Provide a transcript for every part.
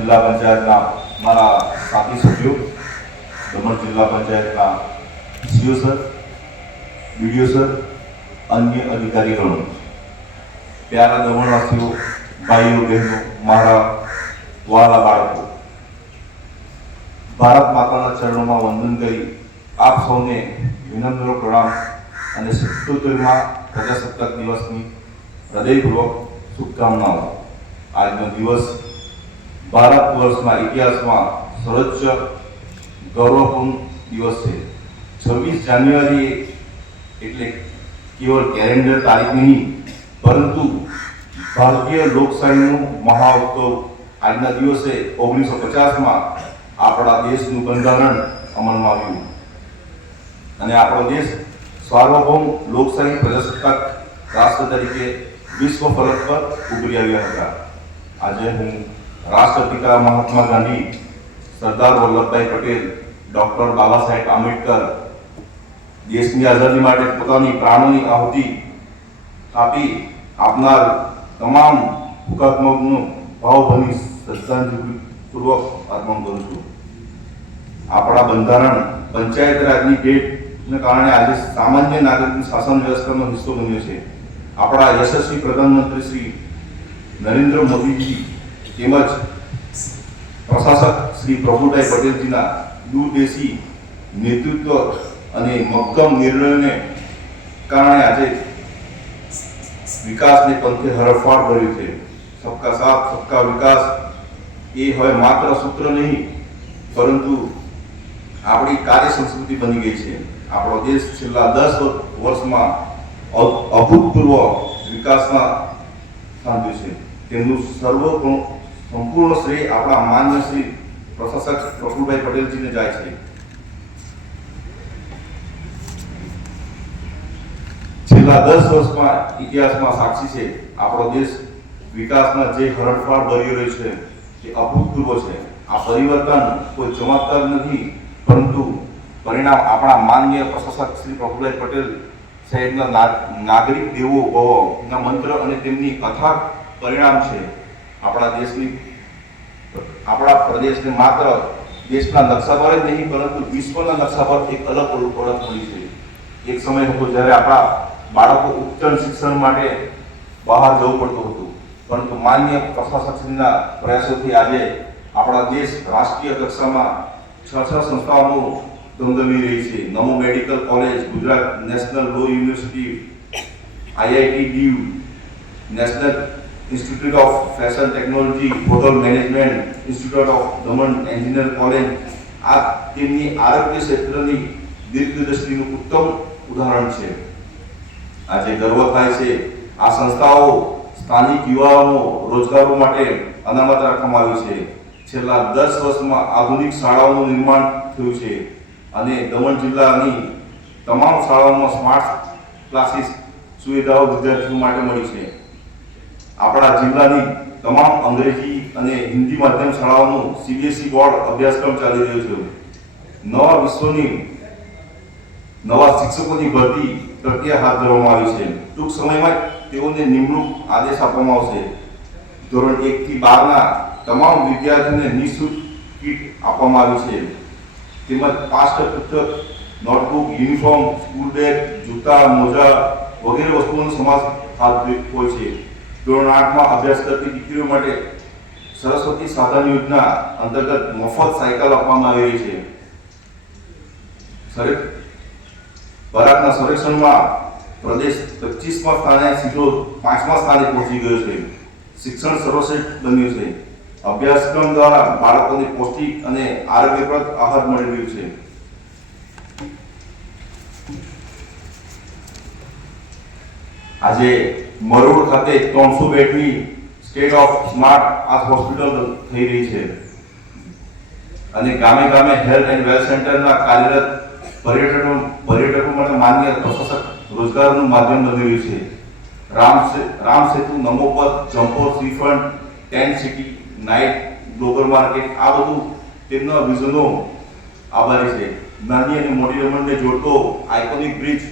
જિલ્લા પંચાયતના મારા સાથી સભ્યો, દમણ જિલ્લા પંચાયતના સીઓ સર, બીડીઓ સર, અન્ય અધિકારીગણો, પ્યારા દમણવાસીઓ, ભાઈઓ બહેનો, મારા વાલા બાળકો, ભારત માતાના ચરણોમાં વંદન કરી આપ સૌને વિનમ્ર પ્રણામ અને 77માં પ્રજાસત્તાક દિવસની હૃદયપૂર્વક શુભકામનાઓ। આજનો દિવસ ભારત વર્ષના ઇતિહાસમાં સર્વોચ્ચ ગૌરવપૂર્ણ દિવસ છે। 26 જાન્યુઆરી એટલે કેવળ કેલેન્ડર તારીખ નહીં, પરંતુ ભારતીય લોકશાહીનું મહાઉત્સવ। આજના દિવસે 1950માં આપણા દેશનું બંધારણ અમલમાં આવ્યું અને આપણો દેશ સાર્વભૌમ લોકશાહી પ્રજાસત્તાક રાષ્ટ્ર તરીકે વિશ્વ ફલક પર ઉભરી આવ્યા હતા। આજે હું રાષ્ટ્રપિતા મહાત્મા ગાંધી, સરદાર વલ્લભભાઈ પટેલ, ડૉક્ટર બાબા સાહેબ આંબેડકર દેશની આઝાદી માટે પોતાની પ્રાણોની આહુતિ આપી આપનાર તમામ હુતાત્માઓનું ભાવભીની શ્રદ્ધાંજલિપૂર્વક અર્પણ કરું છું। આપણા બંધારણ પંચાયત રાજની ભેટને કારણે આજે સામાન્ય નાગરિકની શાસન વ્યવસ્થાનો હિસ્સો બન્યો છે। આપણા યશસ્વી પ્રધાનમંત્રી શ્રી નરેન્દ્ર મોદીજી તેમજ પ્રશાસક શ્રી પ્રફુલભાઈ પટેલજીના દૂરદેશી નેતૃત્વ અને મક્કમ નિર્ણયોને કારણે આજે વિકાસને પંથે હરણફાળ ભર્યું છે। સબકા સાથ સબકા વિકાસ એ હવે માત્ર સૂત્ર નહીં, પરંતુ આપણી કાર્ય સંસ્કૃતિ બની ગઈ છે। આપણો દેશ છેલ્લા 10 વર્ષમાં અભૂતપૂર્વ વિકાસના સાધ્યું છે। તેમનું સંપૂર્ણ શ્રેય આપણા માન્ય શ્રી પ્રશાસક પ્રફુલભાઈ પટેલજીને જાય છે। છેલ્લા 10 વર્ષમાં ઇતિહાસમાં સાક્ષી છે, આપણો દેશ વિકાસમાં જે હરણફાળ ભરી રહ્યો છે તે અભૂતપૂર્વ છે। આ પરિવર્તન કોઈ ચમત્કાર નથી, પરંતુ પરિણામ આપણા માન્ય પ્રશાસક શ્રી પ્રફુલભાઈ પટેલ સાહેબના નાગરિક દેવો ભવના મંત્ર અને તેમની અથાગ પરિણામ છે। આપણા પ્રદેશને માત્ર દેશના નકશા પર જ નહીં, પરંતુ વિશ્વના નકશા પર એક અલગ ઓળખ મળી છે। એક સમય હતો જ્યારે આપણા બાળકો ઉચ્ચ શિક્ષણ માટે બહાર જવું પડતું હતું, પરંતુ માન્ય પ્રશાસકશ્રીના પ્રયાસોથી આજે આપણા દેશ રાષ્ટ્રીય કક્ષામાં 6 સંસ્થાઓનું ધમધમી રહી છે। Namo medical college, Gujarat national law university, IIT Diu, national institute of fashion technology, hotel management, institute of Daman engineer college આ તેમની આરોગ્ય ક્ષેત્રની દીર્ઘદ્રષ્ટિનું ઉત્તમ ઉદાહરણ છે। આજે ગર્વ થાય છે, આ સંસ્થાઓ સ્થાનિક યુવાઓનો રોજગારો માટે અનામત રાખવામાં આવી છે। છેલ્લા 10 વર્ષમાં આધુનિક શાળાઓનું નિર્માણ થયું છે અને દમણ જિલ્લાની તમામ શાળાઓમાં સ્માર્ટ ક્લાસીસ સુવિધાઓ વિદ્યાર્થીઓ માટે મળી છે। આપણા જિલ્લાની તમામ અંગ્રેજી અને હિન્દી માધ્યમ શાળાઓનું સીબીએસઈ બોર્ડ અભ્યાસક્રમ ચાલી રહ્યો છે। નવા શિક્ષકોની ભરતી પ્રક્રિયા હાથ ધરવામાં આવી છે। ટૂંક સમયમાં તેઓને નિમણૂક આદેશ આપવામાં આવશે। ધોરણ 1 થી 12ના તમામ વિદ્યાર્થીઓને નિઃશુલ્ક કીટ આપવામાં આવી છે, તેમજ પાઠ્યપુસ્તક, નોટબુક, યુનિફોર્મ, સ્કૂલ બેગ, જૂતા, મોજા વગેરે વસ્તુઓનો સમાવેશ હોય છે। ધોરણ 8માં અભ્યાસ કરતી દીકરીઓ માટે સરસ્વતી સાધન યોજના અંતર્ગત મફત સાયકલ આપવામાં આવી રહી છે। ભારતના સર્વેક્ષણમાં પ્રદેશ 25મા સ્થાને સીધો 5મા સ્થાને પહોંચી ગયો છે। શિક્ષણ સર્વશ્રેષ્ઠ બન્યું છે। અભ્યાસક્રમ દ્વારા બાળકોને પૌષ્ટિક અને આરોગ્યપ્રદ આહાર મળી રહ્યું છે। આજે મરોડ ખાતે 300 બેડની state of smart art hospital થઈ રહી છે અને ગામે ગામે હેલ્થ એન્ડ વેલ્થ સેન્ટરના કાર્યરત પર્યટકો માટે માન્ય પ્રશાસક રોજગારનું માધ્યમ બની રહ્યું છે। રામ સેતુ, નમોપદ, જમ્પો, શ્રીફંડ, tent city, night global market આ બધું તેમના વિઝનો આભારી છે। નાની અને મોટી દમણને જોડતો આઇકોનિક બ્રિજ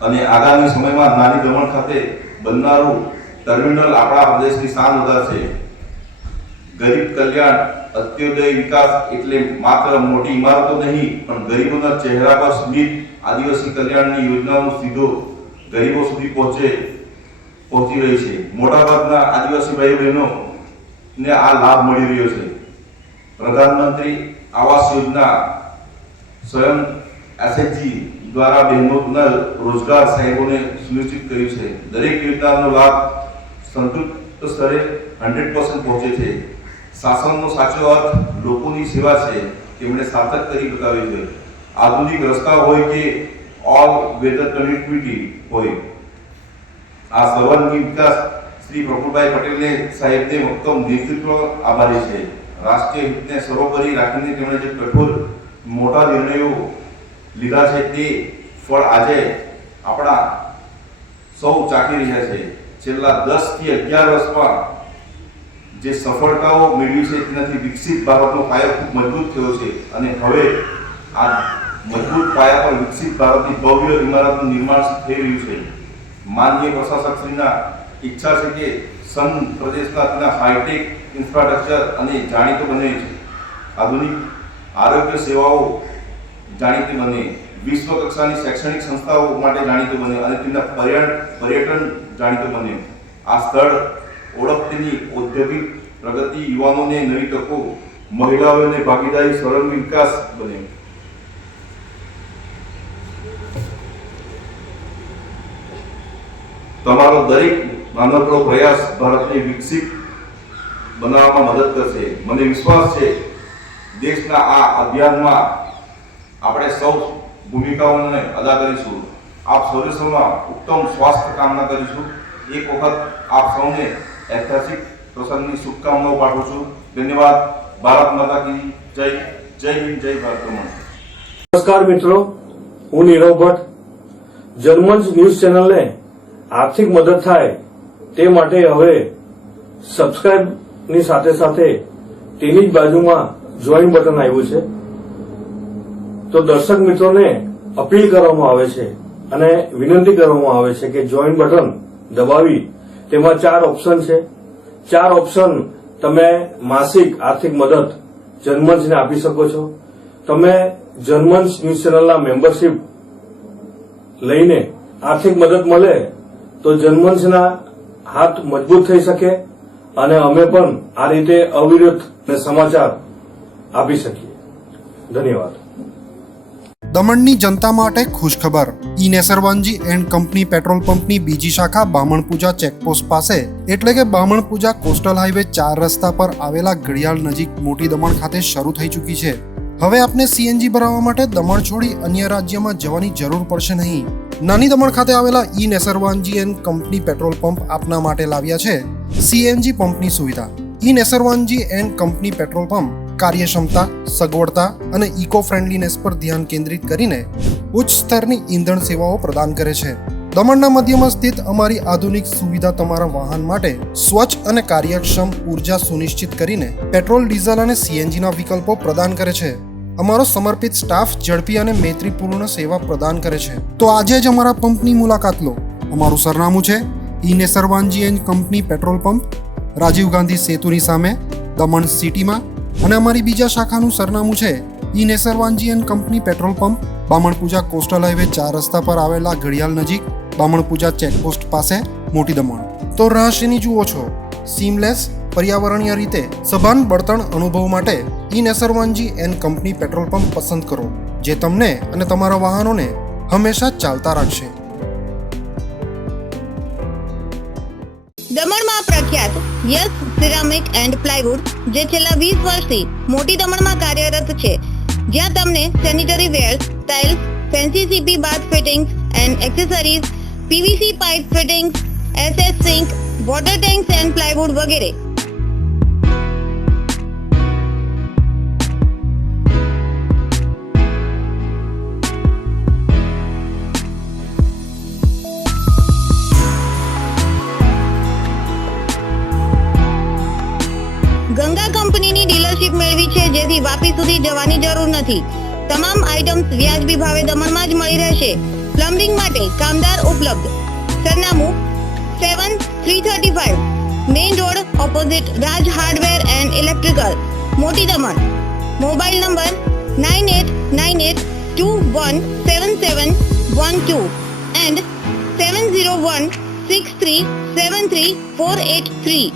અને આગામી સમયમાં નાની દમણ ખાતે બનનારું ટર્મિનલ આપણા પ્રદેશની શાન વધારશે। ગરીબ કલ્યાણ અંત્યોદય વિકાસ એટલે માત્ર મોટી ઇમારતો નહીં, પણ ગરીબોના ચહેરા પર સ્મિત આદિવાસી કલ્યાણની યોજનાનો સીધો ગરીબો સુધી પહોંચી રહી છે. મોટાભાગના આદિવાસી ભાઈ બહેનોને આ લાભ મળી રહ્યો છે. પ્રધાનમંત્રી આવાસ યોજના સ્વયં એસએચજી દ્વારા બહેનોના રોજગાર સાહેબોને સુનિશ્ચિત કર્યું છે. દરેક યોજનાનો લાભ સંતૃપ્ત સ્તરે 100% પહોંચે છે. શાસનનો સાચો અર્થ લોકોની સેવા છે, તેમણે સાર્થક કરી બતાવ્યું છે. આધુનિક રસ્તા હોય કે ઓલ વેધર કનેક્ટિવિટી હોય, આ સર્વાંગી વિકાસ શ્રી પ્રફુલભાઈ પટેલને સાહેબને મક્કમ નેતૃત્વ આભારી છે. રાષ્ટ્રીય હિતને સર્વોપરી રાખીને તેમણે જે કઠોર મોટા નિર્ણયો લીધા છે તે ફળ આજે આપણા સૌ ચાખી રહ્યા છે. છેલ્લા 10 થી 11 વર્ષમાં જે સફળતાઓ મેળવી છે તેનાથી વિકસિત ભારતનો પાયો ખૂબ મજબૂત થયો છે અને હવે આ મજબૂત પાયા પર વિકસિત ભારતની ભવ્ય ઇમારતનું નિર્માણ થઈ રહ્યું છે. માનનીય પ્રશાસકશ્રીના ઈચ્છા છે કે સમ પ્રદેશના તેના હાઈટેક ઇન્ફ્રાસ્ટ્રક્ચર અને જાણીતો બને છે. આધુનિક આરોગ્ય સેવાઓ જાણીતી બને, વિશ્વ કક્ષાની શૈક્ષણિક સંસ્થાઓ માટે જાણીતું બને અને તેના પર્યટન જાણીતું બને. આ સ્થળ ઓળખની ઔદ્યોગિક પ્રગતિ, યુવાનોને નવી તકો, મહિલાઓને ભાગીદારી, સર્વાંગી વિકાસ બને. તમારો દરેક નાનકડો પ્રયાસ ભારતને વિકસિત બનાવવામાં મદદ કરશે. મને વિશ્વાસ છે દેશના આ અભિયાનમાં આપણે સૌ ભૂમિકાઓને અદા કરીશું. આપ સૌમાં ઉત્તમ સ્વાસ્થ્ય કામના કરીશું. એક વખત આપ સૌને ઐતિહાસિક પ્રસંગની શુભકામનાઓ પાઠવું છું. ધન્યવાદ. ભારત માતા કી જય. જય હિન્દ, જય ભારત. નમસ્કાર મિત્રો, હું નીરવ ભટ્ટ. જનમંચ ન્યૂઝ ચેનલને આર્થિક મદદ થાય તે માટે હવે સબસ્ક્રાઇબની સાથે સાથે તેની જ બાજુમાં જોઈન બટન આવ્યું છે. તો દર્શક મિત્રોને અપીલ કરવામાં આવે છે અને વિનંતી કરવામાં આવે છે કે જોઈન બટન દબાવી તેમાં 4 ઓપ્શન છે. 4 ઓપ્શન તમે માસિક આર્થિક મદદ જનમંચને આપી શકો છો. તમે જનમંચ ન્યૂઝ ચેનલના મેમ્બરશીપ લઈને આર્થિક મદદ મળે તો જનમંચના હાથ મજબૂત થઈ શકે અને અમે પણ આ રીતે અવિરત સમાચાર આપી શકીએ. ધન્યવાદ. દમણની જનતા માટે ખુશખબર. ઈ નેસરવાનજી એન્ડ કંપની પેટ્રોલ પંપની બીજી શાખા બામણપૂજા ચેકપોસ્ટ પાસે એટલે કે બામણપૂજા કોસ્ટલ હાઈવે 4 રસ્તા પર આવેલા ઘડિયાળ નજીક મોટી દમણ ખાતે શરૂ થઈ ચૂકી છે. હવે આપને સીએનજી ભરાવવા માટે દમણ છોડી અન્ય રાજ્યમાં જવાની જરૂર પડશે નહીં. નાની દમણ ખાતે આવેલા E Nesarwanji and company petrol pump આપના માટે લાવ્યા છે સીએનજી પંપની સુવિધા. E Nesarwanji and company petrol pump કાર્યક્ષમતા, સગવડતા અને ઇકો ફ્રેન્ડલીનેસ પર ધ્યાન કેન્દ્રિત કરીને ઉચ્ચ સ્તરની ઈંધણ સેવાઓ પ્રદાન કરે છે. દમણના મધ્યમાં સ્થિત અમારી આધુનિક સુવિધા તમારા વાહન માટે સ્વચ્છ અને કાર્યક્ષમ ઉર્જા સુનિશ્ચિત કરીને પેટ્રોલ, ડીઝલ અને સીએનજીના વિકલ્પો પ્રદાન કરે છે. અમારો સમર્પિત સ્ટાફ ઝડપી અને મૈત્રીપૂર્ણ સેવા પ્રદાન કરે છે. તો આજે જ અમારા પંપની મુલાકાત લો. અમારું સરનામું છે E Nesarwanji and company petrol pump, Rajiv Gandhi સેતુની સામે, દમણ સિટીમાં. અને અમારી બીજા શાખાનું સરનામું છે E Nesarwanji and company petrol pump, Bamanpuja coastal highway 4 રસ્તા પર આવેલા ઘડિયાળ નજીક, બામણપૂજા ચેકપોસ્ટ પાસે, મોટી દમણ. તો રહસ્યની જુઓ છો સીમલેસ, પર્યાવરણીય રીતે સભાન બળતણ અનુભવ માટે E Nesarwanji and company petrol pump પસંદ કરો, જે તમને અને તમારા વાહનોને હંમેશા ચાલતા રાખશે. દમણમાં પ્રખ્યાત યસ સિરામિક એન્ડ પ્લાયવુડ, જે છેલ્લા 20 વર્ષથી મોટી દમણમાં કાર્યરત છે, જ્યાં તમને sanitary ware, tiles, fancy CP bath fittings and accessories, PVC pipe fittings, SS sink, water tanks and plywood વગેરે. ગંગા કંપનીની ડીલરશીપ મેળવી છે, જેથી વાપી સુધી જવાની જરૂર નથી. તમામ આઇટમ્સ વ્યાજબી ભાવે દમણમાં જ મળી રહેશે. પ્લમ્બિંગ માટે કામદાર ઉપલબ્ધ. સરનામું 7335 main road opposite Raj hardware and electrical, મોટી દમણ. Mobile number 9898217712 and 7016373483.